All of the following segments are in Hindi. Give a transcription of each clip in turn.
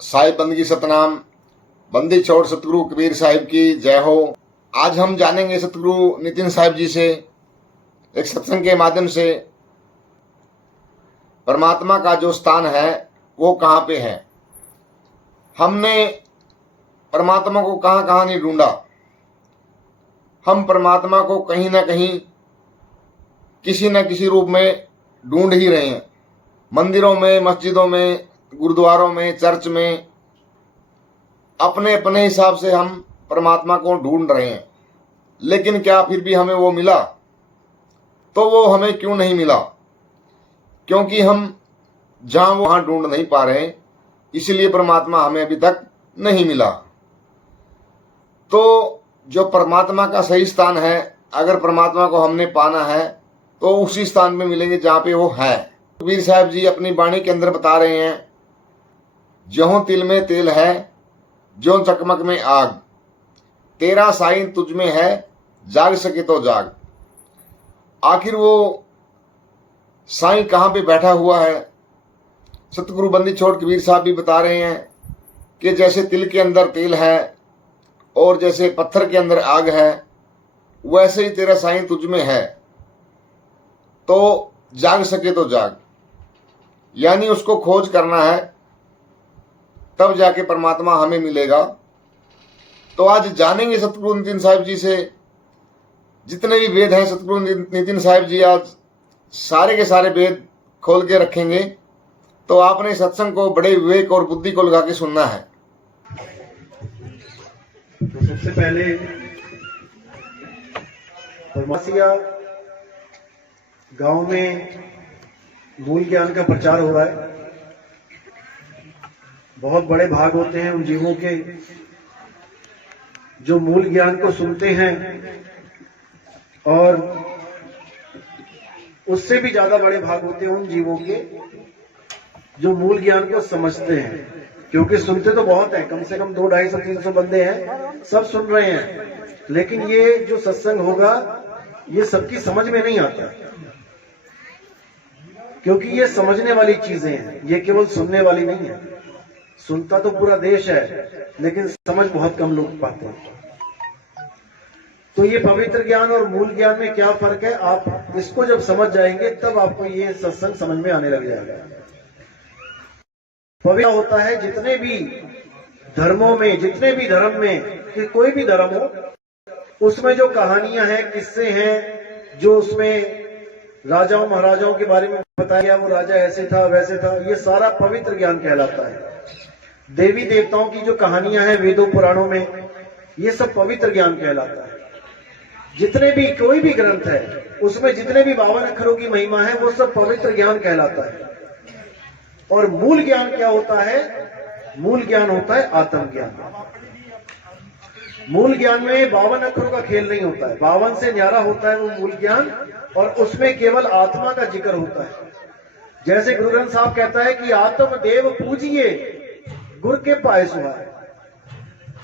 साहिब बंदगी सतनाम, बंदी छोड़ सतगुरु कबीर साहिब की जय हो। आज हम जानेंगे सतगुरु नितिन साहिब जी से एक सत्संग के माध्यम से परमात्मा का जो स्थान है वो कहाँ पे है। हमने परमात्मा को कहाँ कहाँ नहीं ढूंढा। हम परमात्मा को कहीं ना कहीं किसी न किसी रूप में ढूंढ ही रहे हैं। मंदिरों में, मस्जिदों में, गुरुद्वारों में, चर्च में, अपने अपने हिसाब से हम परमात्मा को ढूंढ रहे हैं। लेकिन क्या फिर भी हमें वो मिला? तो वो हमें क्यों नहीं मिला? क्योंकि हम जहां वहां ढूंढ नहीं पा रहे, इसलिए परमात्मा हमें अभी तक नहीं मिला। तो जो परमात्मा का सही स्थान है, अगर परमात्मा को हमने पाना है तो उसी स्थान में मिलेंगे जहां पे वो है। कबीर साहब जी अपनी वाणी के अंदर बता रहे हैं, ज्यों तिल में तेल है, ज्यों चकमक में आग, तेरा साईं तुझ में है, जाग सके तो जाग। आखिर वो साईं कहाँ पे बैठा हुआ है? सतगुरु बंदी छोड़ कबीर साहब भी बता रहे हैं कि जैसे तिल के अंदर तेल है और जैसे पत्थर के अंदर आग है, वैसे ही तेरा साईं तुझ में है, तो जाग सके तो जाग। यानी उसको खोज करना है, तब जाके परमात्मा हमें मिलेगा। तो आज जानेंगे सतगुरु नितिन साहिब जी से जितने भी वेद हैं। सतगुरु नितिन साहिब जी आज सारे के सारे वेद खोल के रखेंगे। तो आपने सत्संग को बड़े विवेक और बुद्धि को लगा के सुनना है। तो सबसे पहले परमासिया गांव में मूल ज्ञान का प्रचार हो रहा है। बहुत बड़े भाग होते हैं उन जीवों के जो मूल ज्ञान को सुनते हैं, और उससे भी ज्यादा बड़े भाग होते हैं उन जीवों के जो मूल ज्ञान को समझते हैं। क्योंकि सुनते तो बहुत है, कम से कम 200-250-300 बंदे हैं, सब सुन रहे हैं, लेकिन ये जो सत्संग होगा ये सबकी समझ में नहीं आता, क्योंकि ये समझने वाली चीजें हैं, ये केवल सुनने वाली नहीं है। सुनता तो पूरा देश है, लेकिन समझ बहुत कम लोग पाते हैं। तो ये पवित्र ज्ञान और मूल ज्ञान में क्या फर्क है, आप इसको जब समझ जाएंगे तब आपको ये सत्संग समझ में आने लग जाएगा। पवित्र होता है जितने भी धर्मों में, जितने भी धर्म में, कि कोई भी धर्म हो, उसमें जो कहानियां हैं, किस्से हैं, जो उसमें राजाओं महाराजाओं के बारे में बताया गया, वो राजा ऐसे था वैसे था, ये सारा पवित्र ज्ञान कहलाता है। देवी देवताओं की जो कहानियां हैं वेदों पुराणों में, ये सब पवित्र ज्ञान कहलाता है। जितने भी कोई भी ग्रंथ है उसमें जितने भी 52 अक्षरों की महिमा है, वो सब पवित्र ज्ञान कहलाता है। और मूल ज्ञान क्या होता है? मूल ज्ञान होता है आत्मज्ञान। मूल ज्ञान में 52 अक्षरों का खेल नहीं होता है, 52 से न्यारा होता है वो मूल ज्ञान, और उसमें केवल आत्मा का जिक्र होता है। जैसे गुरु ग्रंथ साहब कहता है कि आत्म देव पूजिए गुर के पाए सुहाए,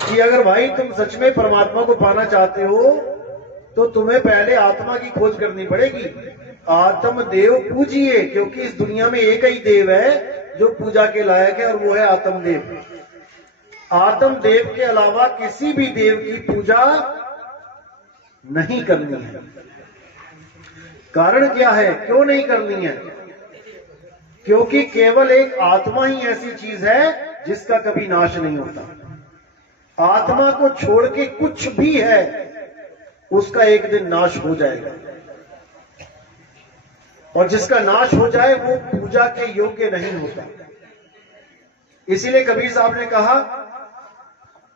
कि अगर भाई तुम सच में परमात्मा को पाना चाहते हो तो तुम्हें पहले आत्मा की खोज करनी पड़ेगी। आत्म देव पूजिए, क्योंकि इस दुनिया में एक ही देव है जो पूजा के लायक है, और वो है आत्मदेव। आत्मदेव के अलावा किसी भी देव की पूजा नहीं करनी है। कारण क्या है, क्यों नहीं करनी है? क्योंकि केवल एक आत्मा ही ऐसी चीज है जिसका कभी नाश नहीं होता। आत्मा को छोड़ के कुछ भी है उसका एक दिन नाश हो जाएगा, और जिसका नाश हो जाए वो पूजा के योग्य नहीं होता। इसीलिए कबीर साहब ने कहा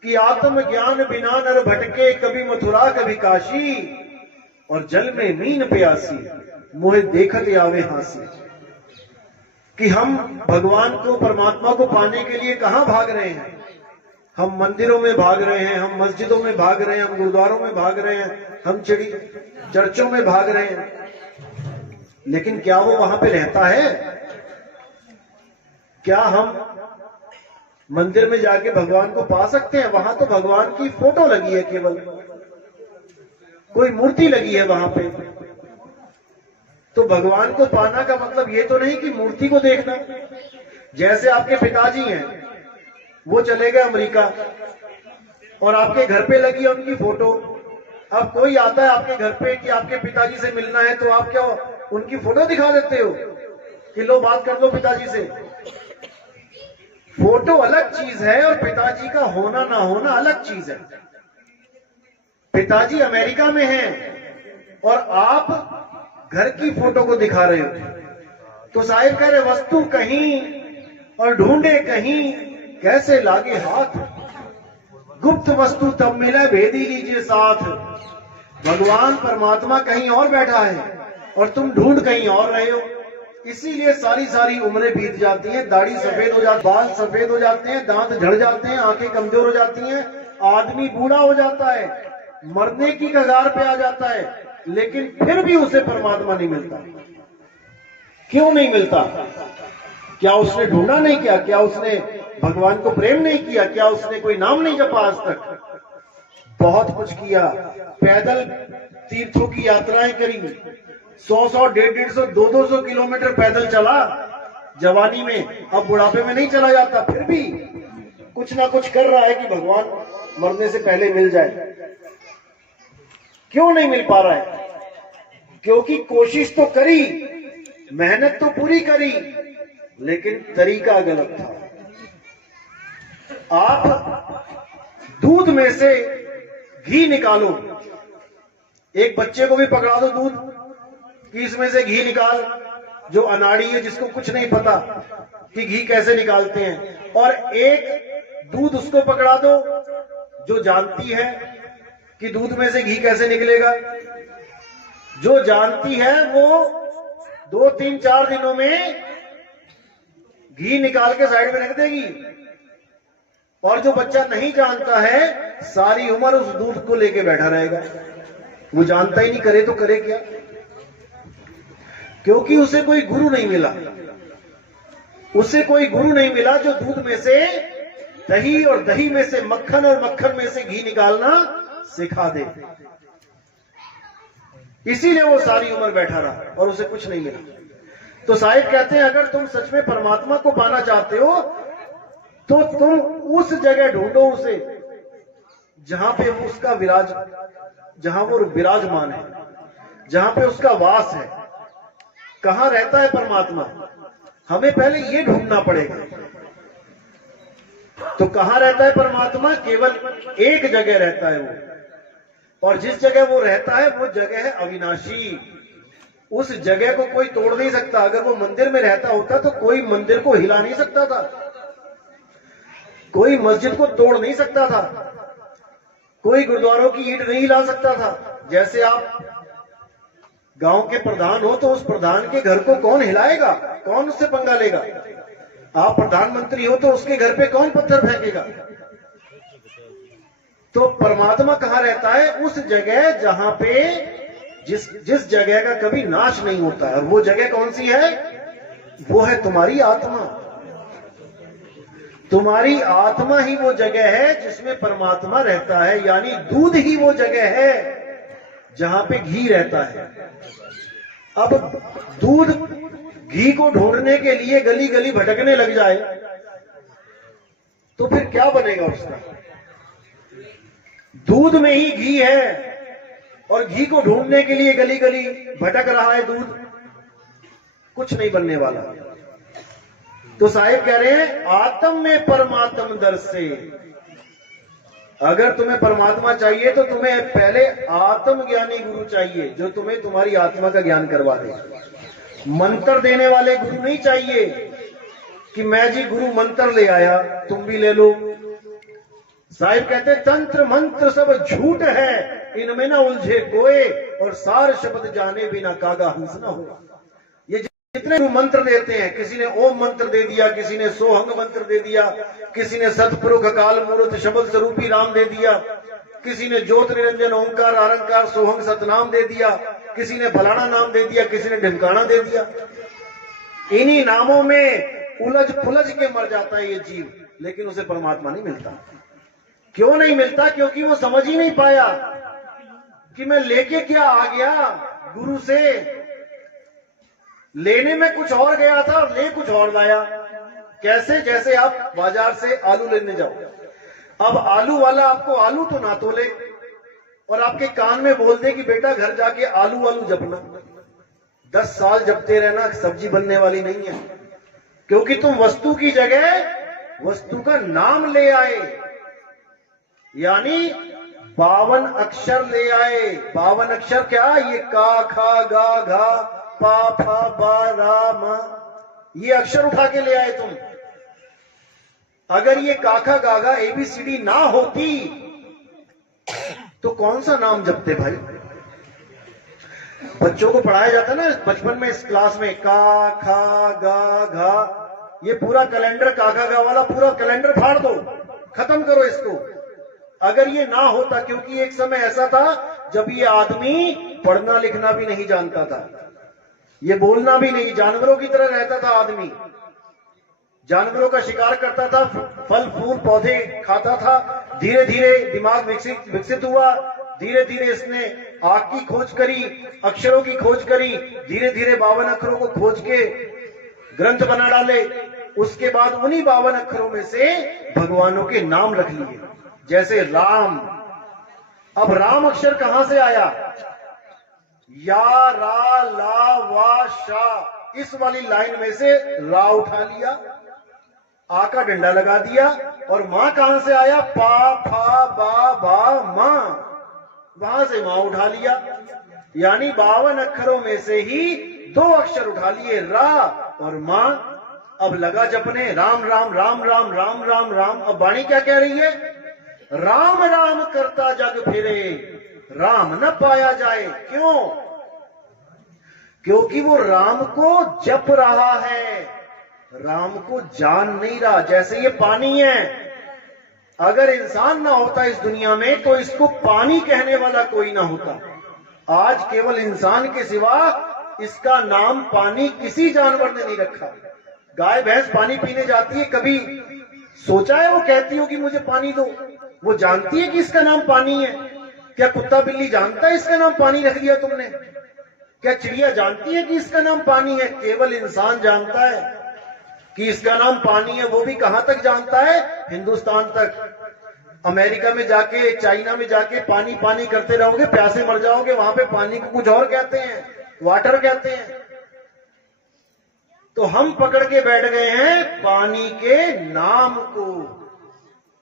कि आत्म ज्ञान बिना नर भटके, कभी मथुरा कभी काशी, और जल में मीन प्यासी, मोहे देखत आवे हासी। कि हम भगवान को, परमात्मा को पाने के लिए कहां भाग रहे हैं? हम मंदिरों में भाग रहे हैं, हम मस्जिदों में भाग रहे हैं, हम गुरुद्वारों में भाग रहे हैं, हम चर्चों में भाग रहे हैं, लेकिन क्या वो वहां पे रहता है? क्या हम मंदिर में जाके भगवान को पा सकते हैं? वहां तो भगवान की फोटो लगी है, केवल कोई मूर्ति लगी है वहां पे। तो भगवान को पाना का मतलब ये तो नहीं कि मूर्ति को देखना। जैसे आपके पिताजी हैं, वो चले गए अमेरिका और आपके घर पे लगी है उनकी फोटो। अब कोई आता है आपके घर पे कि आपके पिताजी से मिलना है, तो आप क्या उनकी फोटो दिखा देते हो कि लो बात कर लो पिताजी से? फोटो अलग चीज है और पिताजी का होना ना होना अलग चीज है। पिताजी अमेरिका में हैं और आप घर की फोटो को दिखा रहे हो। तो साहिब कह रहे वस्तु कहीं और ढूंढे कहीं, कैसे लागे हाथ। गुप्त वस्तु तब मिले भेदी लीजिए साथ। भगवान परमात्मा कहीं और बैठा है और तुम ढूंढ कहीं और रहे हो। इसीलिए सारी सारी उम्रें बीत जाती हैं, दाढ़ी सफेद हो जाती, बाल सफेद हो जाते हैं, दांत झड़ जाते हैं, आंखें कमजोर हो जाती हैं, आदमी बूढ़ा हो जाता है, मरने की कगार पे आ जाता है, लेकिन फिर भी उसे परमात्मा नहीं मिलता। क्यों नहीं मिलता? क्या उसने ढूंढा नहीं किया? क्या उसने भगवान को प्रेम नहीं किया? क्या उसने कोई नाम नहीं जपा आज तक? बहुत कुछ किया, पैदल तीर्थों की यात्राएं करी, 100-100, 150-150, 200 किलोमीटर पैदल चला जवानी में। अब बुढ़ापे में नहीं चला जाता, फिर भी कुछ ना कुछ कर रहा है कि भगवान मरने से पहले मिल जाए। क्यों नहीं मिल पा रहा है? क्योंकि कोशिश तो करी, मेहनत तो पूरी करी, लेकिन तरीका गलत था। आप दूध में से घी निकालो, एक बच्चे को भी पकड़ा दो दूध कि इसमें से घी निकाल, जो अनाड़ी है, जिसको कुछ नहीं पता कि घी कैसे निकालते हैं, और एक दूध उसको पकड़ा दो जो जानती है कि दूध में से घी कैसे निकलेगा। जो जानती है वो 2-3-4 दिनों में घी निकाल के साइड में रख देगी, और जो बच्चा नहीं जानता है सारी उम्र उस दूध को लेके बैठा रहेगा। वो जानता ही नहीं, करे तो करे क्या? क्योंकि उसे कोई गुरु नहीं मिला। उसे कोई गुरु नहीं मिला जो दूध में से दही और दही में से मक्खन और मक्खन में से घी निकालना सिखा दे। इसीलिए वो सारी उम्र बैठा रहा और उसे कुछ नहीं मिला। तो साहिब कहते हैं अगर तुम सच में परमात्मा को पाना चाहते हो तो तुम उस जगह ढूंढो उसे जहां पे उसका जहां वो विराजमान है, जहां पे उसका वास है। कहां रहता है परमात्मा? हमें पहले ये ढूंढना पड़ेगा। तो कहां रहता है परमात्मा? केवल एक जगह रहता है वो, और जिस जगह वो रहता है वो जगह है अविनाशी। उस जगह को कोई तोड़ नहीं सकता। अगर वो मंदिर में रहता होता तो कोई मंदिर को हिला नहीं सकता था, कोई मस्जिद को तोड़ नहीं सकता था, कोई गुरुद्वारों की ईंट नहीं हिला सकता था। जैसे आप गांव के प्रधान हो तो उस प्रधान के घर को कौन हिलाएगा? कौन उससे पंगा लेगा? आप प्रधानमंत्री हो तो उसके घर पे कौन पत्थर फेंकेगा? तो परमात्मा कहां रहता है? उस जगह जहां पे जिस जगह का कभी नाश नहीं होता है। और वो जगह कौन सी है? वो है तुम्हारी आत्मा। तुम्हारी आत्मा ही वो जगह है जिसमें परमात्मा रहता है। यानी दूध ही वो जगह है जहां पे घी रहता है। अब दूध घी को ढूंढने के लिए गली गली भटकने लग जाए तो फिर क्या बनेगा उसका? दूध में ही घी है और घी को ढूंढने के लिए गली गली भटक रहा है दूध, कुछ नहीं बनने वाला। तो साहिब कह रहे हैं आत्म में परमात्म दर्शे। अगर तुम्हें परमात्मा चाहिए तो तुम्हें पहले आत्म ज्ञानी गुरु चाहिए जो तुम्हें तुम्हारी आत्मा का ज्ञान करवा दे। मंत्र देने वाले गुरु नहीं चाहिए कि मैं जी गुरु मंत्र ले आया तुम भी ले लो। साहिब कहते तंत्र मंत्र सब झूठ है, इनमें ना उलझे कोई, और सार शब्द जाने बिना कागा हंस ना हो। ये जितने मंत्र देते हैं, किसी ने ओम मंत्र दे दिया, किसी ने सोहंग मंत्र दे दिया, किसी ने सतपुरुष अकाल मूर्त शब्द स्वरूपी राम दे दिया, किसी ने ज्योत निरंजन ओंकार आरंकार सोहंग सतनाम दे दिया, किसी ने फलाना नाम दे दिया, किसी ने ढिमकाना दे दिया। इन्हीं नामों में उलझ पुलझ के मर जाता है ये जीव, लेकिन उसे परमात्मा नहीं मिलता। क्यों नहीं मिलता? क्योंकि वो समझ ही नहीं पाया कि मैं लेके क्या आ गया गुरु से। लेने में कुछ और गया था और ले कुछ और लाया। कैसे? जैसे आप बाजार से आलू लेने जाओ, अब आलू वाला आपको आलू तो ना तोले और आपके कान में बोल दे कि बेटा घर जाके आलू आलू जपना। 10 साल जपते रहना, सब्जी बनने वाली नहीं है, क्योंकि तुम वस्तु की जगह वस्तु का नाम ले आए, यानी 52 अक्षर ले आए। 52 अक्षर क्या? ये का, खा, गा, घा, पा, फा, बा, रा, मा, ये अक्षर उठा के ले आए तुम। अगर ये काखा गागा ABCD ना होती तो कौन सा नाम जपते भाई? बच्चों को पढ़ाया जाता ना बचपन में इस क्लास में, का, खा, गा, घा, ये पूरा कैलेंडर काखा गा वाला पूरा कैलेंडर फाड़ दो, खत्म करो इसको। अगर ये ना होता, क्योंकि एक समय ऐसा था जब ये आदमी पढ़ना लिखना भी नहीं जानता था, ये बोलना भी नहीं, जानवरों की तरह रहता था आदमी, जानवरों का शिकार करता था, फल फूल पौधे खाता था। धीरे धीरे दिमाग विकसित हुआ, धीरे धीरे इसने आग की खोज करी, अक्षरों की खोज करी, धीरे धीरे 52 अक्षरों को खोज के ग्रंथ बना डाले। उसके बाद उन्हीं 52 अक्षरों में से भगवानों के नाम रख लिए, जैसे राम। अब राम अक्षर कहां से आया? या, रा, ला, वा, शा, इस वाली लाइन में से रा उठा लिया, आ का डंडा लगा दिया, और मां कहां से आया? पा, फा, बा, बा, मां, वहां से मां उठा लिया, यानी 52 अक्षरों में से ही 2 अक्षर उठा लिए, रा और मां। अब लगा जपने राम राम राम राम राम राम राम। अब वाणी क्या कह रही है? राम राम करता जग फिरे, राम न पाया जाए। क्यों? क्योंकि वो राम को जप रहा है, राम को जान नहीं रहा। जैसे ये पानी है, अगर इंसान ना होता इस दुनिया में तो इसको पानी कहने वाला कोई ना होता। आज केवल इंसान के सिवा इसका नाम पानी किसी जानवर ने नहीं रखा। गाय भैंस पानी पीने जाती है, कभी सोचा है वो कहती हो कि मुझे पानी दो? वो जानती है कि इसका नाम पानी है? क्या कुत्ता बिल्ली जानता है इसका नाम पानी रख दिया तुमने? क्या चिड़िया जानती है कि इसका नाम पानी है? केवल इंसान जानता है कि इसका नाम पानी है। वो भी कहां तक जानता है? हिंदुस्तान तक। अमेरिका में जाके, चाइना में जाके पानी पानी करते रहोगे, प्यासे मर जाओगे। वहां पे पानी को कुछ और कहते हैं, वाटर कहते हैं। तो हम पकड़ के बैठ गए हैं पानी के नाम को,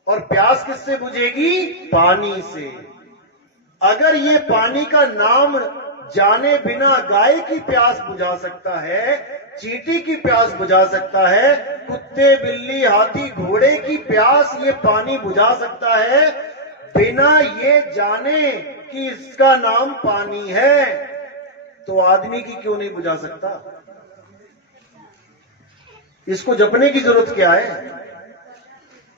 और प्यास किससे बुझेगी? पानी से। अगर ये पानी का नाम जाने बिना गाय की प्यास बुझा सकता है, चींटी की प्यास बुझा सकता है, कुत्ते बिल्ली हाथी घोड़े की प्यास ये पानी बुझा सकता है, बिना ये जाने कि इसका नाम पानी है, तो आदमी की क्यों नहीं बुझा सकता? इसको जपने की जरूरत क्या है?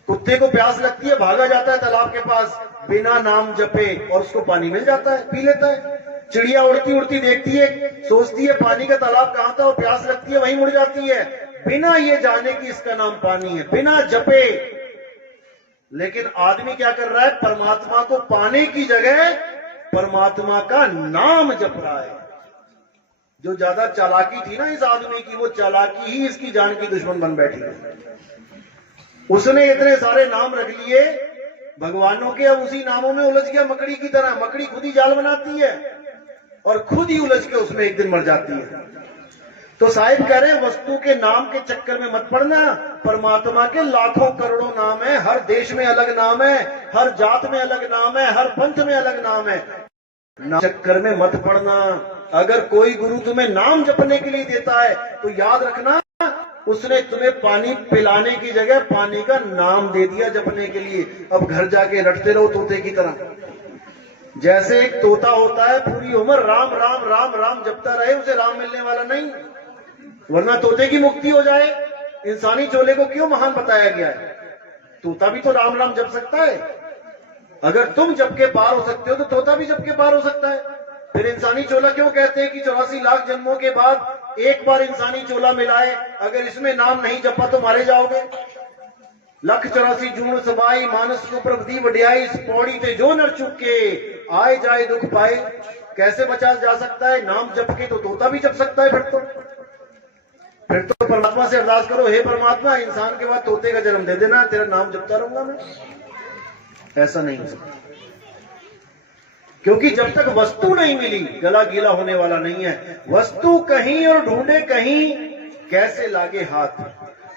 कुत्ते को प्यास लगती है, भागा जाता है तालाब के पास, बिना नाम जपे, और उसको पानी मिल जाता है, पी लेता है। चिड़िया उड़ती उड़ती देखती है, सोचती है पानी का तालाब कहां था, और प्यास लगती है वहीं मुड़ जाती है, बिना ये जाने कि इसका नाम पानी है, बिना जपे। लेकिन आदमी क्या कर रहा है? परमात्मा को पाने की जगह परमात्मा का नाम जप रहा है। जो ज्यादा चालाकी थी ना इस आदमी की, वो चालाकी ही इसकी जान की दुश्मन बन बैठी है। उसने इतने सारे नाम रख लिए भगवानों के, अब उसी नामों में उलझ गया मकड़ी की तरह। मकड़ी खुद ही जाल बनाती है और खुद ही उलझ के उसमें एक दिन मर जाती है। तो साहिब कह रहे हैं वस्तु के नाम के चक्कर में मत पड़ना। परमात्मा के लाखों करोड़ों नाम है, हर देश में अलग नाम है, हर जात में अलग नाम है, हर पंथ में अलग नाम है। नाम चक्कर में मत पड़ना। अगर कोई गुरु तुम्हें नाम जपने के लिए देता है तो याद रखना, उसने तुम्हें पानी पिलाने की जगह पानी का नाम दे दिया जपने के लिए। अब घर जाके रटते रहो तोते की तरह। जैसे एक तोता होता है पूरी उम्र राम राम राम राम जपता रहे, उसे राम मिलने वाला नहीं, वरना तोते की मुक्ति हो जाए। इंसानी चोले को क्यों महान बताया गया है? तोता भी तो राम राम जप सकता है। अगर तुम जप के पार हो सकते हो तो तोता भी जप के पार हो सकता है। फिर इंसानी चोला क्यों कहते हैं कि 84 लाख जन्मों के बाद एक बार इंसानी चोला मिलाए, अगर इसमें नाम नहीं जपा तो मारे जाओगे। 184 जून सबाई मानस को प्रभुदी वड्याई, इस पौड़ी ते जो नर चुके आए जाए दुख पाए। कैसे बचा जा सकता है? नाम जप के। तो तोता भी जप सकता है फिर तो। फिर तो परमात्मा से अरदास करो, हे परमात्मा इंसान के बाद तोते का जन्म दे देना, तेरा नाम जपता रहूंगा मैं। ऐसा नहीं हो सकता, क्योंकि जब तक वस्तु नहीं मिली गला गीला होने वाला नहीं है। वस्तु कहीं और ढूंढे कहीं, कैसे लागे हाथ।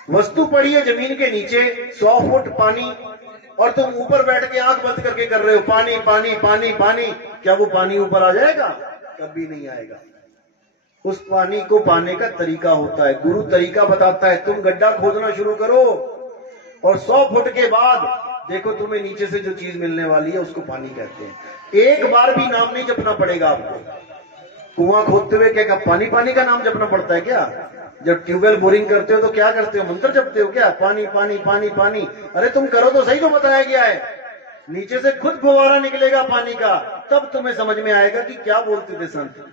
वस्तु पड़ी है जमीन के नीचे 100 फुट पानी, और तुम ऊपर बैठ के आंख बंद करके कर रहे हो पानी पानी पानी पानी। क्या वो पानी ऊपर आ जाएगा? कभी नहीं आएगा। उस पानी को पाने का तरीका होता है, गुरु तरीका बताता है। तुम गड्ढा खोदना शुरू करो और 100 फुट के बाद देखो तुम्हें नीचे से जो चीज मिलने वाली है उसको पानी कहते हैं। एक बार भी नाम नहीं जपना पड़ेगा आपको। कुआं खोदते हुए क्या पानी पानी का नाम जपना पड़ता है क्या? जब ट्यूबवेल बोरिंग करते हो तो क्या करते हो? मंत्र जपते हो क्या? पानी पानी पानी पानी। अरे तुम करो तो सही, तो बताया गया है। नीचे से खुद फुवारा निकलेगा पानी का, तब तुम्हें समझ में आएगा कि क्या बोलते थे संत।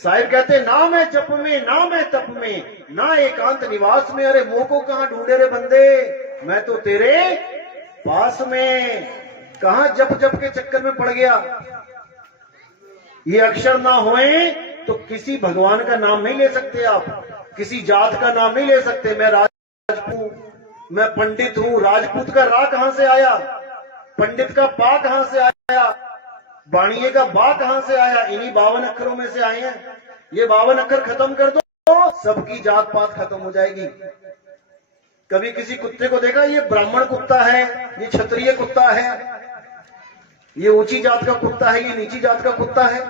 साहिब कहते ना मैं जप में, ना मैं तप में, ना एकांत निवास में। अरे मोह को कहां ढूंढे रे बंदे, मैं तो तेरे पास में। कहां जप जप के चक्कर में पड़ गया। ये अक्षर ना होए तो किसी भगवान का नाम नहीं ले सकते आप, किसी जात का नाम नहीं ले सकते। मैं राजपूत, मैं पंडित हूं। राजपूत का रा कहां से आया? पंडित का पा कहां से आया? बाणिये का बा कहां से आया? इन्हीं 52 अक्षरों में से आए हैं। ये 52 अक्षर खत्म कर दो, सबकी जात पात खत्म हो जाएगी। कभी किसी कुत्ते को देखा? ये ब्राह्मण कुत्ता है, ये क्षत्रिय कुत्ता है, ये ऊंची जात का कुत्ता है, ये नीची जात का कुत्ता है।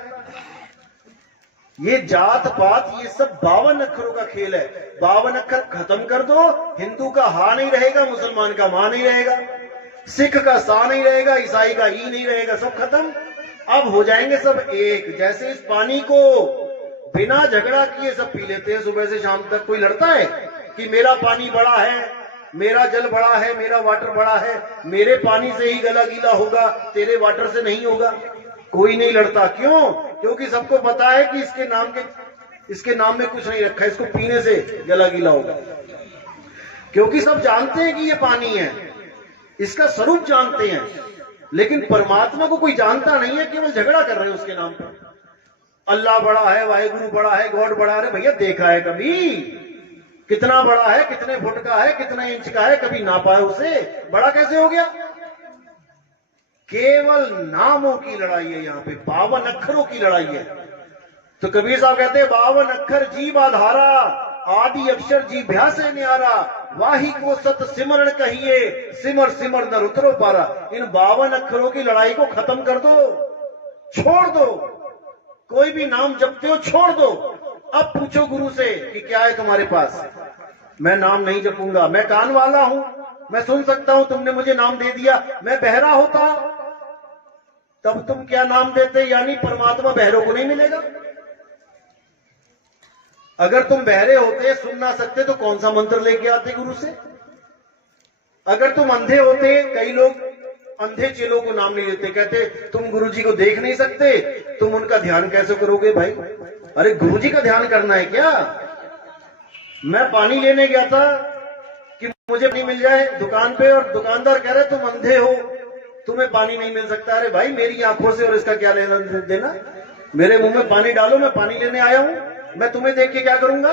ये जात पात ये सब 52 अक्षरों का खेल है। 52 अक्षर खत्म कर दो, हिंदू का हा नहीं रहेगा, मुसलमान का मां नहीं रहेगा, सिख का सा नहीं रहेगा, ईसाई का ई नहीं रहेगा, सब खत्म। अब हो जाएंगे सब एक। जैसे इस पानी को बिना झगड़ा किए सब पी लेते हैं सुबह से शाम तक। कोई लड़ता है कि मेरा पानी बड़ा है, मेरा जल बड़ा है, मेरा वाटर बड़ा है, मेरे पानी से ही गला गीला होगा, तेरे वाटर से नहीं होगा? कोई नहीं लड़ता। क्यों? क्योंकि सबको पता है कि इसके नाम में कुछ नहीं रखा, इसको पीने से गला गीला होगा। क्योंकि सब जानते हैं कि ये पानी है, इसका स्वरूप जानते हैं। लेकिन परमात्मा को कोई जानता नहीं है, केवल झगड़ा कर रहे हैं उसके नाम पर। अल्लाह बड़ा है, वाहेगुरु बड़ा है, गॉड बड़ा है। भैया देखा है कभी? कितना बड़ा है, कितने फुट का है, कितने इंच का है? कभी नापा है उसे? बड़ा कैसे हो गया? केवल नामों की लड़ाई है यहाँ पे, 52 अक्षरों की लड़ाई है। तो कबीर साहब कहते हैं 52 अक्षर जीव आधारा, आदि अक्षर जी भ्या से न्यारा, वाही को सत सिमरण कहिए, सिमर सिमर नर उतरो पारा। इन 52 अक्षरों की लड़ाई को खत्म कर दो, छोड़ दो। कोई भी नाम जपते हो छोड़ दो। अब पूछो गुरु से कि क्या है तुम्हारे पास? मैं नाम नहीं जपूंगा, मैं कान वाला हूं, मैं सुन सकता हूं, तुमने मुझे नाम दे दिया। मैं बहरा होता तब तुम क्या नाम देते? यानी परमात्मा बहरों को नहीं मिलेगा। अगर तुम बहरे होते, सुन ना सकते, तो कौन सा मंत्र लेके आते गुरु से? अगर तुम अंधे होते, कई लोग अंधे चेलों को नाम नहीं लेते, कहते तुम गुरुजी को देख नहीं सकते, तुम उनका ध्यान कैसे करोगे भाई? अरे गुरुजी का ध्यान करना है क्या? मैं पानी लेने गया था कि मुझे पानी मिल जाए दुकान पे, और दुकानदार कह रहे तुम अंधे हो, तुम्हें पानी नहीं मिल सकता। अरे भाई मेरी आंखों से और इसका क्या लेना देना? मेरे मुंह में पानी डालो, मैं पानी लेने आया हूं, मैं तुम्हें देख के क्या करूंगा?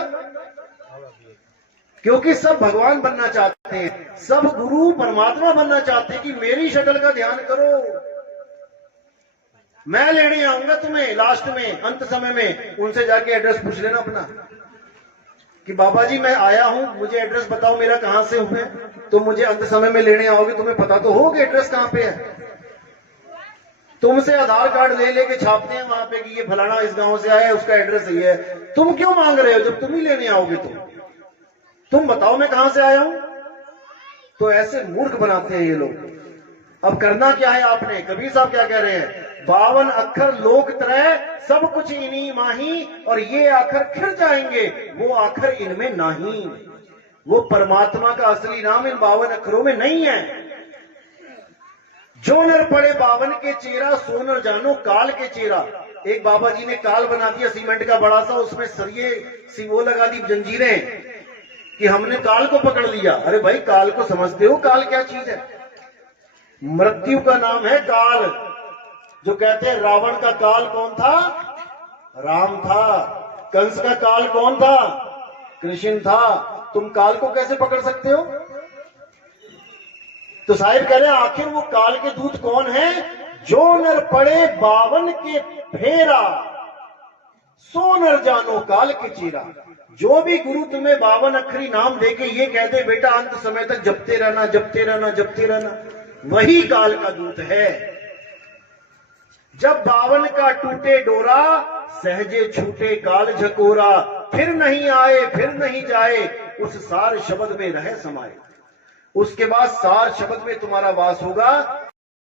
क्योंकि सब भगवान बनना चाहते हैं, सब गुरु परमात्मा बनना चाहते हैं कि मेरी शक्ल का ध्यान करो। मैं लेने आऊंगा तुम्हें लास्ट में, अंत समय में। उनसे जाके एड्रेस पूछ लेना अपना कि बाबा जी मैं आया हूं, मुझे एड्रेस बताओ मेरा कहां से हुए। तुम मुझे अंत समय में लेने आओगे, तुम्हें पता तो हो कि एड्रेस कहां पे है। तुमसे आधार कार्ड ले लेके छापते हैं वहां पे कि ये फलाना इस गांव से आया है, उसका एड्रेस यही है। तुम क्यों मांग रहे हो जब तुम ही लेने आओगे? तुम बताओ मैं कहां से आया हूं। तो ऐसे मूर्ख बनाते हैं ये लोग। अब करना क्या है आपने? कबीर साहब क्या कह रहे हैं? 52 अक्षर लोक त्रय, सब कुछ इन्हीं माही, और ये आखर खिर जाएंगे, वो आखर इनमें नहीं। वो परमात्मा का असली नाम इन 52 अक्षरों में नहीं है। जो नर पड़े 52 के चेहरा, सो नर जानो काल के चेहरा। एक बाबा जी ने काल बना दिया सीमेंट का बड़ा सा, उसमें सरिये सी वो लगा दी, जंजीरें, कि हमने काल को पकड़ लिया। अरे भाई काल को समझते हो? काल क्या चीज है? मृत्यु का नाम है काल। जो कहते हैं रावण का काल कौन था? राम था। कंस का काल कौन था? कृष्ण था, तुम काल को कैसे पकड़ सकते हो? तो साहिब कह रहे हैं आखिर वो काल के दूत कौन है? जो नर पड़े 52 के फेरा, सो नर जानो काल के चीरा। जो भी गुरु तुम्हें 52 अक्षरी नाम देके ये कह दे बेटा अंत समय तक जपते रहना, जपते रहना, जपते रहना, वही काल का दूत है। जब 52 का टूटे डोरा, सहजे छूटे काल झकोरा। फिर नहीं आए फिर नहीं जाए, उस सार शब्द में रहे समाये। उसके बाद सार शब्द में तुम्हारा वास होगा,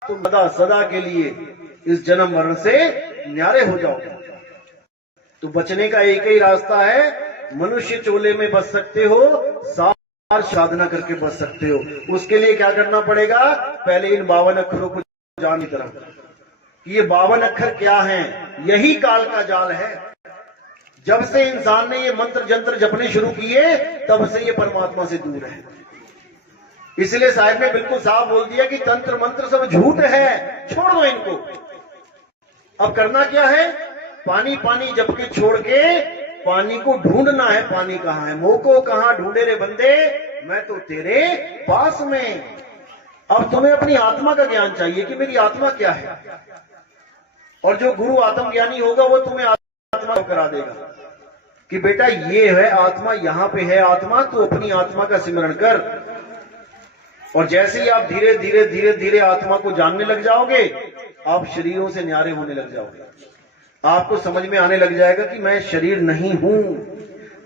तुम सदा सदा के लिए इस जन्म मरण से न्यारे हो जाओगे। तो बचने का एक ही रास्ता है, मनुष्य चोले में बच सकते हो, सार साधना करके बच सकते हो। उसके लिए क्या करना पड़ेगा? पहले इन 52 अक्षरों को जान की तरह कि ये 52 अक्षर क्या हैं। यही काल का जाल है। जब से इंसान ने ये मंत्र जंत्र जपने शुरू किए, तब से ये परमात्मा से दूर है। इसलिए साहिब ने बिल्कुल साफ बोल दिया कि तंत्र मंत्र सब झूठ है, छोड़ दो इनको। अब करना क्या है? पानी पानी जप के छोड़ के पानी को ढूंढना है। पानी कहां है? मोह को कहां ढूंढे रे बंदे, मैं तो तेरे पास में। अब तुम्हें अपनी आत्मा का ज्ञान चाहिए कि मेरी आत्मा क्या है, और जो गुरु आत्मज्ञानी होगा वो तुम्हें आत्मा करा देगा कि बेटा ये है आत्मा, यहां पे है आत्मा, तो अपनी आत्मा का सिमरण कर। और जैसे ही आप धीरे धीरे धीरे धीरे आत्मा को जानने लग जाओगे, आप शरीरों से न्यारे होने लग जाओगे। आपको समझ में आने लग जाएगा कि मैं शरीर नहीं हूं,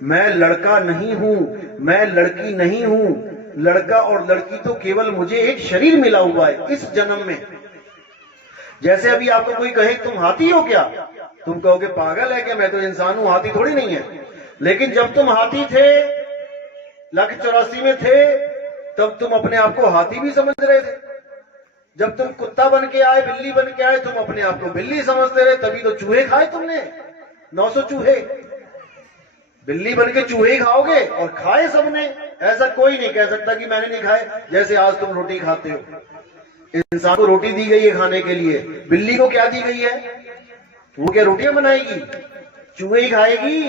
मैं लड़का नहीं हूं, मैं लड़की नहीं हूं। लड़का और लड़की तो केवल मुझे एक शरीर मिला हुआ है इस जन्म में। जैसे अभी आपको कोई कहे तुम हाथी हो क्या, तुम कहोगे पागल है क्या, मैं तो इंसान हूं, हाथी थोड़ी नहीं है। लेकिन जब तुम हाथी थे, 184 में थे, तब तुम अपने आप को हाथी भी समझ रहे थे। जब तुम कुत्ता बन के आए, बिल्ली बन के आए, तुम अपने आप को बिल्ली समझते रहे। तभी तो चूहे खाए तुमने, 900 चूहे। बिल्ली बन के चूहे ही खाओगे, और खाए सबने। ऐसा कोई नहीं कह सकता कि मैंने नहीं खाए। जैसे आज तुम रोटी खाते हो, इंसान को रोटी दी गई है खाने के लिए, बिल्ली को क्या दी गई है? वो क्या रोटियां बनाएगी? चूहे ही खाएगी।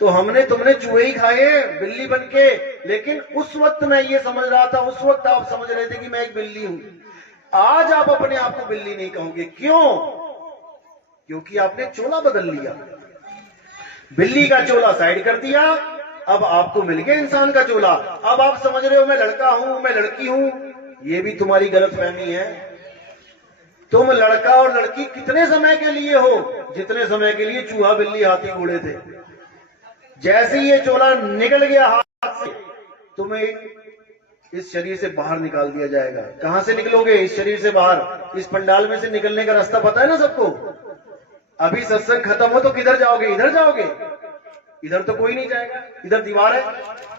तो तुमने चूहे ही खाए बिल्ली बन के। लेकिन उस वक्त मैं ये समझ रहा था, उस वक्त आप समझ रहे थे कि मैं एक बिल्ली हूं। आज आप अपने आप को बिल्ली नहीं कहोगे। क्यों? क्योंकि आपने चोला बदल लिया। बिल्ली का चोला साइड कर दिया, अब आपको मिल गया इंसान का चोला। अब आप समझ रहे हो मैं लड़का हूं, मैं लड़की हूं। ये भी तुम्हारी गलतफहमी है। तुम लड़का और लड़की कितने समय के लिए हो? जितने समय के लिए चूहा बिल्ली हाथी घोड़े थे। जैसे ही ये चोला निकल गया हाथ से, तुम्हें इस शरीर से बाहर निकाल दिया जाएगा। कहां से निकलोगे इस शरीर से बाहर? इस पंडाल में से निकलने का रास्ता पता है ना सबको। अभी सत्संग खत्म हो तो किधर जाओगे? इधर जाओगे? इधर तो कोई नहीं जाएगा, इधर दीवार है।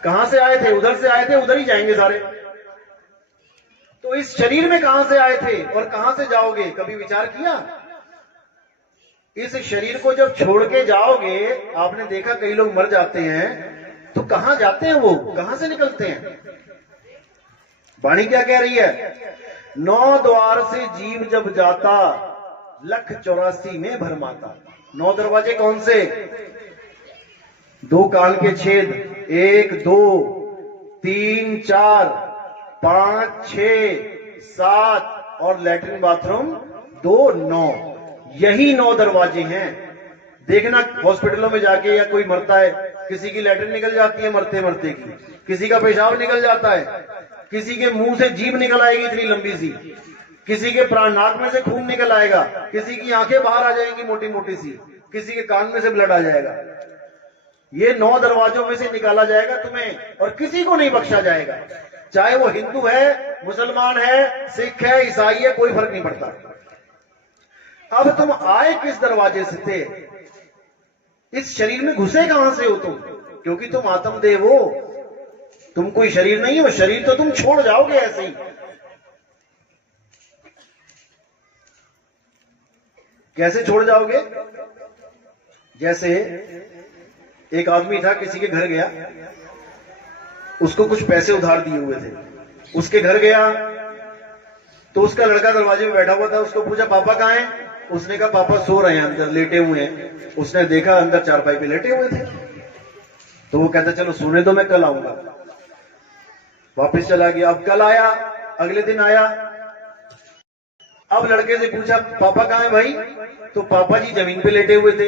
कहां से आए थे? उधर से आए थे, उधर ही जाएंगे सारे। तो इस शरीर में कहां से आए थे और कहां से जाओगे? कभी विचार किया? इस शरीर को जब छोड़ के जाओगे, आपने देखा कई लोग मर जाते हैं, तो कहां जाते हैं? वो कहां से निकलते हैं? वाणी क्या कह रही है? 9 द्वार से जीव जब जाता, 184 में भरमाता। 9 दरवाजे कौन से? 2 कान के छेद, 1 2 3 4 5 6 7 और लैट्रिन बाथरूम 2 9। यही 9 दरवाजे हैं। देखना हॉस्पिटलों में जाके, या कोई मरता है, किसी की लैट्रिन निकल जाती है मरते मरते की, किसी का पेशाब निकल जाता है, किसी के मुंह से जीभ निकल आएगी इतनी लंबी सी, किसी के प्राण नाक में से खून निकल आएगा, किसी की आंखें बाहर आ जाएंगी मोटी मोटी सी, किसी के कान में से ब्लड आ जाएगा। ये 9 दरवाजों में से निकाला जाएगा तुम्हें, और किसी को नहीं बख्शा जाएगा। चाहे वो हिंदू है, मुसलमान है, सिख है, ईसाई है, कोई फर्क नहीं पड़ता। अब तुम आए किस दरवाजे से थे? इस शरीर में घुसे कहां से हो तुम? क्योंकि तुम आत्मदेव हो, तुम कोई शरीर नहीं हो। शरीर तो तुम छोड़ जाओगे ऐसे ही। कैसे छोड़ जाओगे? जैसे एक आदमी था, किसी के घर गया, उसको कुछ पैसे उधार दिए हुए थे। उसके घर गया तो उसका लड़का दरवाजे में बैठा हुआ था। उसको पूछा पापा कहाँ हैं? उसने कहा पापा सो रहे हैं, अंदर लेटे हुए हैं। उसने देखा अंदर चारपाई पे लेटे हुए थे। तो वो कहता चलो सोने दो, मैं कल आऊंगा। वापस चला गया। अब कल आया, अगले दिन आया। अब लड़के से पूछा पापा कहाँ है भाई? तो पापा जी जमीन पे लेटे हुए थे,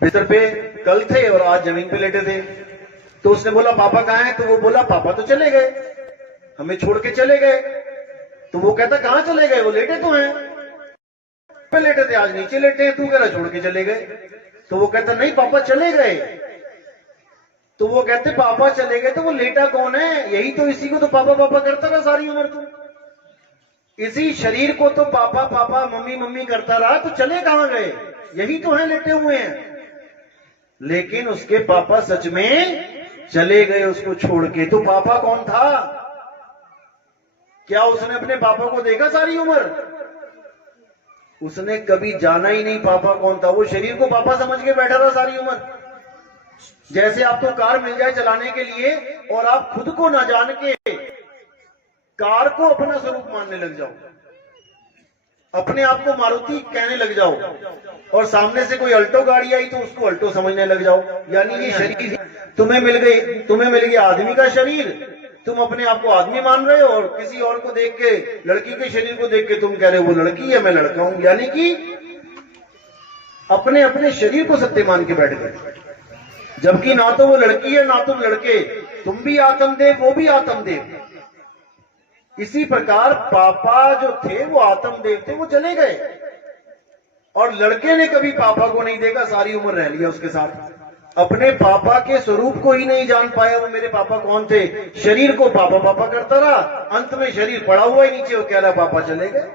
बिस्तर पे कल थे और आज जमीन पे लेटे थे। तो उसने बोला पापा कहाँ है? तो वो बोला पापा तो चले गए, हमें छोड़ के चले गए। तो वो कहता कहाँ चले गए? वो लेटे तो हैं, पे लेटे थे, आज नीचे लेटे हैं, तू कह रहा छोड़ के चले गए। तो वो कहता नहीं पापा चले गए। तो वो कहते पापा चले गए तो वो लेटा कौन है? यही तो, इसी को तो पापा पापा करता रहा सारी उम्र। तो इसी शरीर को तो पापा पापा मम्मी मम्मी करता रहा, तो चले कहां गए? यही तो है, लेटे हुए हैं। लेकिन उसके पापा सच में चले गए उसको छोड़ के। तो पापा कौन था? क्या उसने अपने पापा को देखा सारी उम्र? उसने कभी जाना ही नहीं पापा कौन था। वो शरीर को पापा समझ के बैठा था सारी उम्र। जैसे आपको कार मिल जाए चलाने के लिए और आप खुद को ना जान के कार को अपना स्वरूप मानने लग जाओ, अपने आप को मारुति कहने लग जाओ, और सामने से कोई अल्टो गाड़ी आई तो उसको अल्टो समझने लग जाओ, यानी ये शरीर तुम्हें मिल गया आदमी का शरीर, तुम अपने आप को आदमी मान रहे हो, और किसी और को देख के, लड़की के शरीर को देख के तुम कह रहे हो वो लड़की है मैं लड़का हूं, यानी कि अपने अपने शरीर को सत्य मान के बैठ गए। जबकि ना तो वो लड़की है ना तुम लड़के, तुम भी आत्मदेव वो भी आत्मदेव। इसी प्रकार पापा जो थे वो आत्मदेव थे, वो चले गए, और लड़के ने कभी पापा को नहीं देखा, सारी उम्र रह लिया उसके साथ, अपने पापा के स्वरूप को ही नहीं जान पाया वो मेरे पापा कौन थे। शरीर को पापा पापा करता रहा, अंत में शरीर पड़ा हुआ ही नीचे, वो कह रहा पापा चले गए।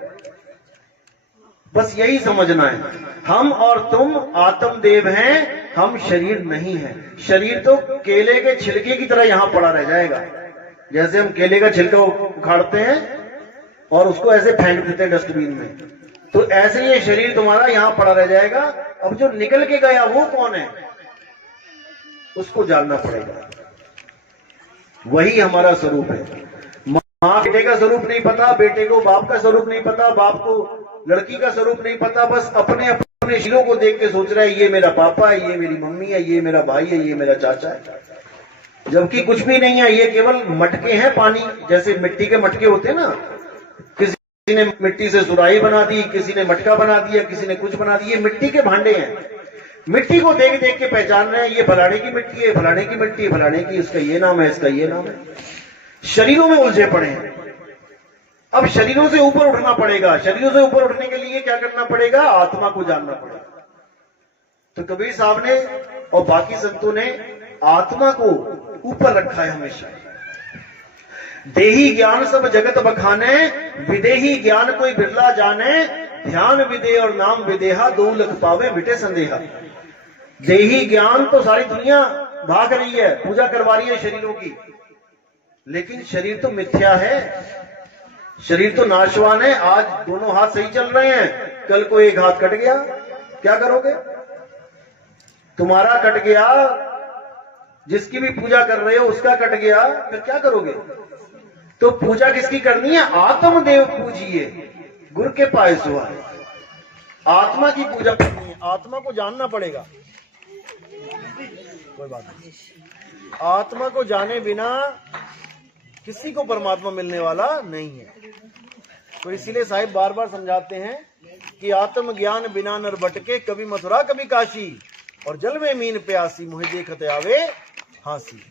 बस यही समझना है, हम और तुम आत्मदेव हैं, हम शरीर नहीं है। शरीर तो केले के छिलके की तरह यहां पड़ा रह जाएगा। जैसे हम केले का छिलका उखाड़ते हैं और उसको ऐसे फेंक देते हैं डस्टबिन में, तो ऐसे ये शरीर तुम्हारा यहां पड़ा रह जाएगा। अब जो निकल के गया वो कौन है, उसको जानना पड़ेगा। वही हमारा स्वरूप है। मां बेटे का स्वरूप नहीं पता, बेटे को बाप का स्वरूप नहीं पता, बाप को लड़की का स्वरूप नहीं पता, बस अपने अपने शरीरों को देख के सोच रहा है ये मेरा पापा है, ये मेरी मम्मी है, ये मेरा भाई है, ये मेरा चाचा है, जबकि कुछ भी नहीं है। ये केवल मटके हैं पानी, जैसे मिट्टी के मटके होते हैं ना, किसी ने मिट्टी से सुराही बना दी, किसी ने मटका बना दिया, किसी ने कुछ बना दिया, मिट्टी के भांडे हैं। मिट्टी को देख देख के पहचान रहे हैं ये फलाने की मिट्टी है, फलाने की मिट्टी है, फलाने की, इसका ये नाम है, इसका ये नाम है। शरीरों में उलझे पड़े हैं। अब शरीरों से ऊपर उठना पड़ेगा। शरीरों से ऊपर उठने के लिए क्या करना पड़ेगा? आत्मा को जानना पड़ेगा। तो कबीर साहब ने और बाकी संतों ने आत्मा को ऊपर रखा है हमेशा। देही ज्ञान सब जगत बखाने, विदेही ज्ञान कोई बिरला जाने, ध्यान विदे और नाम विदेहा, 2 लख पावे मिटे संदेहा। देही ज्ञान तो सारी दुनिया भाग रही है, पूजा करवा रही है शरीरों की, लेकिन शरीर तो मिथ्या है, शरीर तो नाशवान है। आज दोनों हाथ सही चल रहे हैं, कल को एक हाथ कट गया, क्या करोगे? तुम्हारा कट गया, जिसकी भी पूजा कर रहे हो उसका कट गया, फिर क्या करोगे? तो पूजा किसकी करनी है? आत्मदेव पूजिए, गुरु के पाए सुहा। आत्मा की पूजा करनी है, आत्मा को जानना पड़ेगा। कोई बात नहीं, आत्मा को जाने बिना किसी को परमात्मा मिलने वाला नहीं है। तो इसीलिए साहिब बार बार समझाते हैं कि आत्म ज्ञान बिना नर भटके, कभी मथुरा कभी काशी, और जल में मीन प्यासी, मुझे देखते आवे हांसी।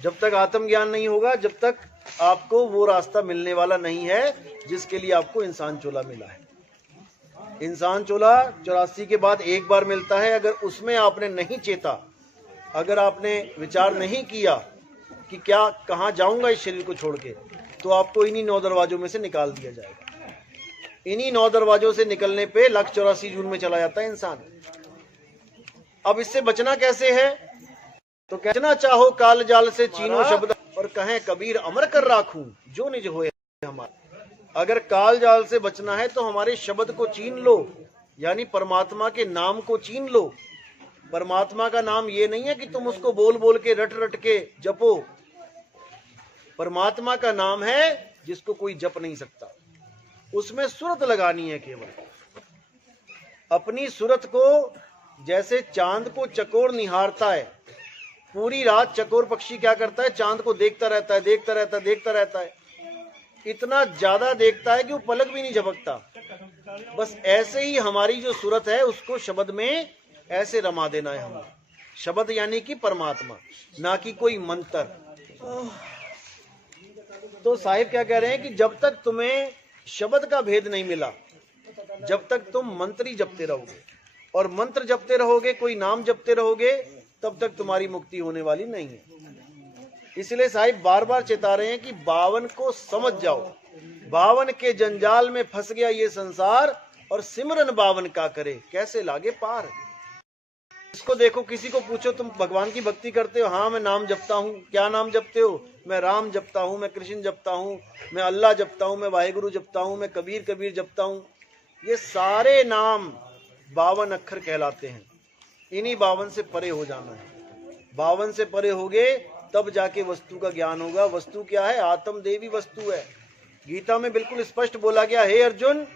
जब तक आत्म ज्ञान नहीं होगा, जब तक आपको वो रास्ता मिलने वाला नहीं है जिसके लिए आपको इंसान चोला मिला है। इंसान चोला 84 के बाद एक बार मिलता है। अगर उसमें आपने नहीं चेता, अगर आपने विचार नहीं किया कि क्या कहां जाऊंगा इस शरीर को छोड़ के, तो आपको इन्हीं 9 दरवाजों में से निकाल दिया जाएगा। इन्हीं 9 दरवाजों से निकलने पे 184 जून में चला जाता है इंसान। अब इससे बचना कैसे है? तो कहना चाहो काल जाल से चीनो शब्द, और कहें कबीर अमर कर राखूं जो निज होए हमारा। अगर काल जाल से बचना है तो हमारे शब्द को चीन लो, यानी परमात्मा के नाम को चीन लो। परमात्मा का नाम ये नहीं है कि तुम उसको बोल बोल के रट रट के जपो। परमात्मा का नाम है जिसको कोई जप नहीं सकता, उसमें सूरत लगानी है। केवल अपनी सूरत को जैसे चांद को चकोर निहारता है, पूरी रात चकोर पक्षी क्या करता है, चांद को देखता रहता है, देखता रहता है, देखता रहता है, इतना ज्यादा देखता है कि वो पलक भी नहीं झपकता। बस ऐसे ही हमारी जो सूरत है उसको शब्द में ऐसे रमा देना है हमें। शब्द यानी कि परमात्मा, ना कि कोई मंत्र। तो साहिब क्या कह रहे हैं कि जब तक तुम्हें शब्द का भेद नहीं मिला, जब तक तुम मंत्र ही जपते रहोगे, और मंत्र जपते रहोगे, कोई नाम जपते रहोगे, तब तक तुम्हारी मुक्ति होने वाली नहीं है। इसलिए साहिब बार बार चेता रहे हैं कि बावन को समझ जाओ, बावन के जंजाल में फंस गया ये संसार, और सिमरन बावन का करे कैसे लागे पार। इसको देखो, किसी को पूछो तुम भगवान की भक्ति करते हो? हाँ मैं नाम जपता हूँ। क्या नाम जपते हो? मैं राम जपता हूँ, मैं कृष्ण जपता हूँ, मैं अल्लाह जपता हूँ, मैं वाहिगुरु जपता हूँ, मैं कबीर कबीर जपता हूँ। ये सारे नाम 52 अक्षर कहलाते हैं। इन्हीं 52 से परे हो जाना है। 52 से परे होगे तब जाके वस्तु का ज्ञान होगा। वस्तु क्या है? आत्म देवी वस्तु है। गीता में बिल्कुल स्पष्ट बोला गया, हे अर्जुन